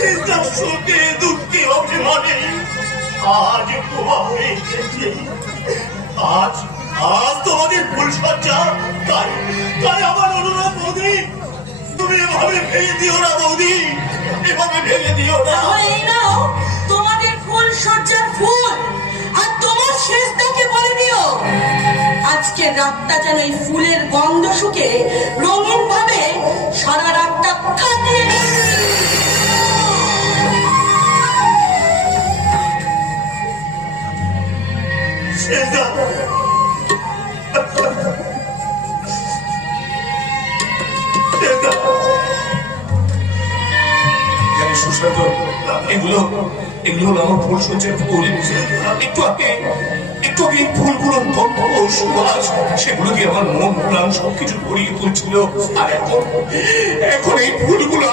সেটার সুখে দুঃখে অভিমানে আজ প্রভা হয়ে গেছে। আজ আজ তোমাদের ফুলসজ্জা, তাই তাই আমার অনুরোধ বৌদি, তুমি এভাবে ভেঙে দিও না বৌদি, এভাবে ভেঙে দিও না। এই নাও তোমাদের ফুলসজ্জার ফুল, আর তোমার শেষটাকে বলে দিও আজকে রাতটা যেন এই ফুলের গন্ধ শুকে রঙিন ভাবে সারা রাতটা কাটিয়ে সুশান্ত, এগুলো এগুলো আমার ফুলসজ্জার ফুল। একটু আগে এই ফুলগুলোর গন্ধ সুবাস সেগুলো দিয়ে আমার মন প্রাণ সবকিছু ভরিয়ে তুলছিল। আর এখন এই ফুলগুলো